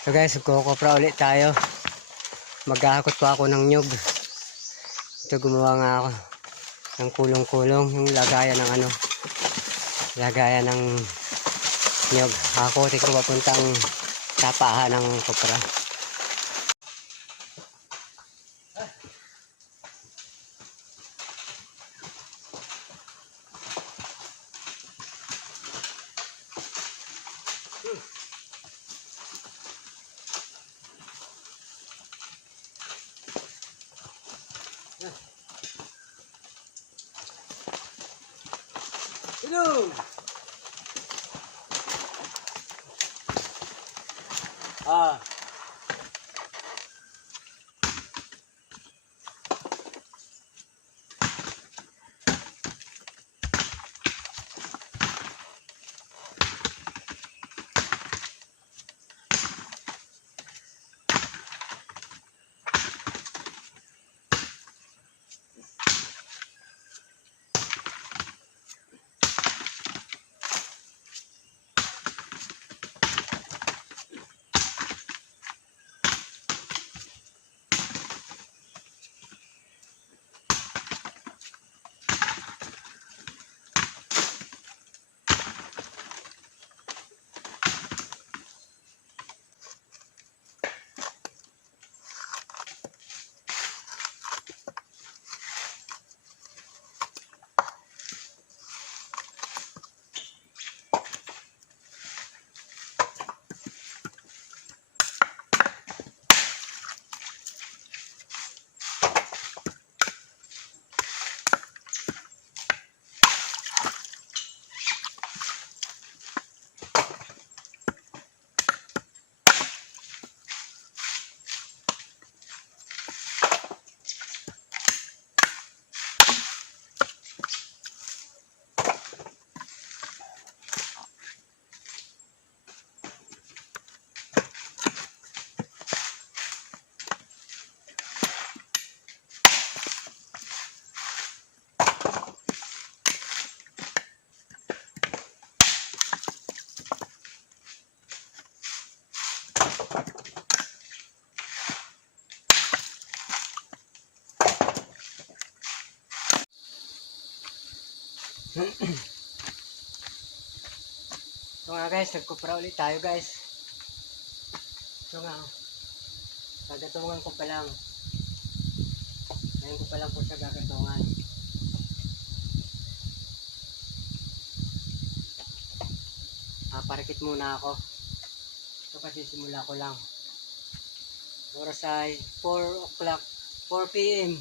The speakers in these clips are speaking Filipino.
So guys, kukupra ulit tayo. Maghahakot pa ako ng nyug. Ito gumawa nga ako ng kulong-kulong, yung lagayan ng ano, lagayan ng nyug. Hakutin ko papuntang tapahan ng kupra. Hello! Ah. So nga guys, nagkupra ulit tayo guys. So nga, gagatungan ko pa lang. Ngayon ko pa lang po siya gagatungan. Ah, parikit muna ako. So kasi ko lang. Oras ay 4 o'clock, 4 p.m.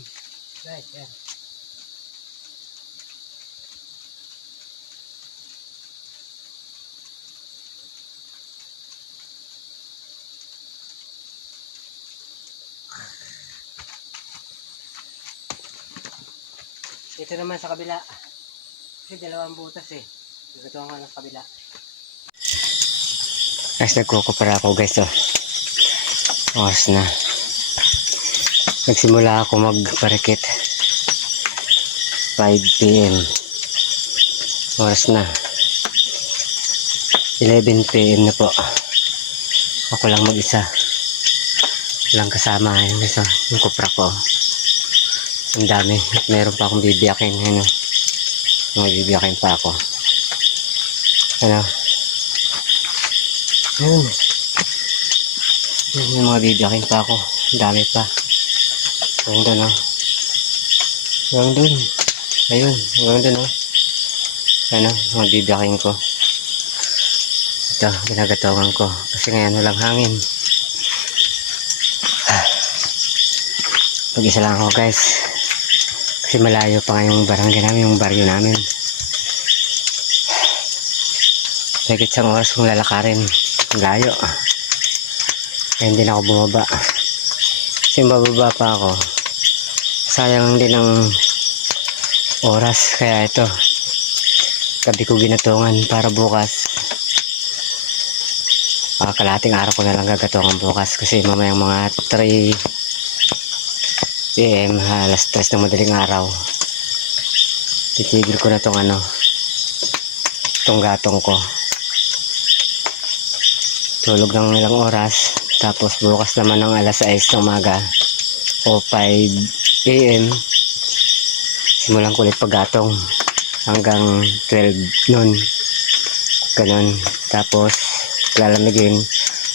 Guys, yan. Ito naman sa kabila. Kasi dalawang butas eh. Nagatuhan ko ng kabila. Guys, nagkukupara ako guys oh. Oras na. Nagsimula ako magparikit. 5pm. Oras na. 11pm na po. Ako lang mag-isa. Walang kasama. Yung, isa, yung kupra ko. Ang dami. Meron pa akong bibiyakin. Ano? May bibiyakin pa ako. Ano? Yun yung mga bibiyakin pa ako. Dami pa. Hanggang doon, oh. Hanggang doon. Ayun. Hanggang doon, oh. Ano? Mga bibiyakin ko. Ito, ginagatawan ko. Kasi ngayon walang hangin. Mag-isa lang ako, guys. Kasi malayo pa nga yung barangay namin, yung baryo namin. Higit isang oras kong lalakarin. Layo. Kaya hindi na ako bumaba. Kasi bababa pa ako. Sayang din ang oras. Kaya ito. Gabi ko ginatungan para bukas. Ah, kalating araw ko na lang gagatungan bukas. Kasi mamayang mga 3 PM, alas 3 ng madaling araw. Titigil ko na tong ano, tong gatong ko. Tulog ng ilang oras. Tapos bukas naman ng alas 6 ng umaga o 5 a.m. Simulan ko ulit paggatong hanggang 12 noon. Ganon. Tapos lalamigin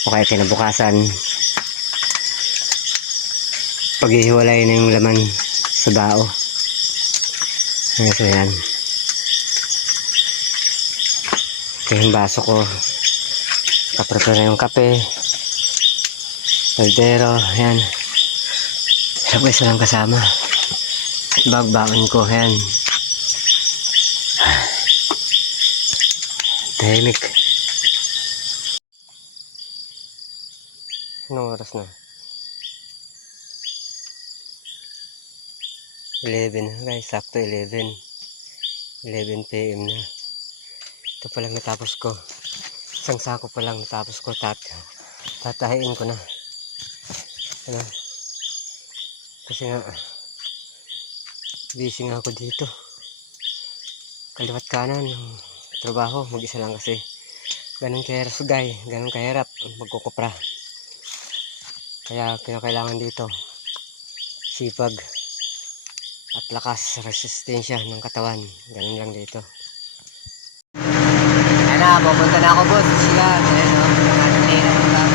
o kaya kinabukasan paghihiwalay na yung laman sa bao. Ayan, so yan. Ito yung baso ko. Kaproto na yung kape. Kaldero. Ayan. Hirap ko isa lang kasama. Bagbaon ko. Ayan. Tahimik. Anong oras na? 11 na guys, sakto 11. 11 p.m. na. Ito pa lang natapos ko. Isang sako pa lang natapos ko. Tat tatahiin ko na. Ano? Kasi nga, busy nga ako dito. Kaliwat kanan ng trabaho. Mag-isa lang kasi. Ganun kahirap sugay. Ganun kahirap magkukupra. Kaya kinakailangan dito. Sipag at lakas, resistensya ng katawan. Ganun lang dito. Ayan na, pupunta na ako boss. Sila, ayan o, nananira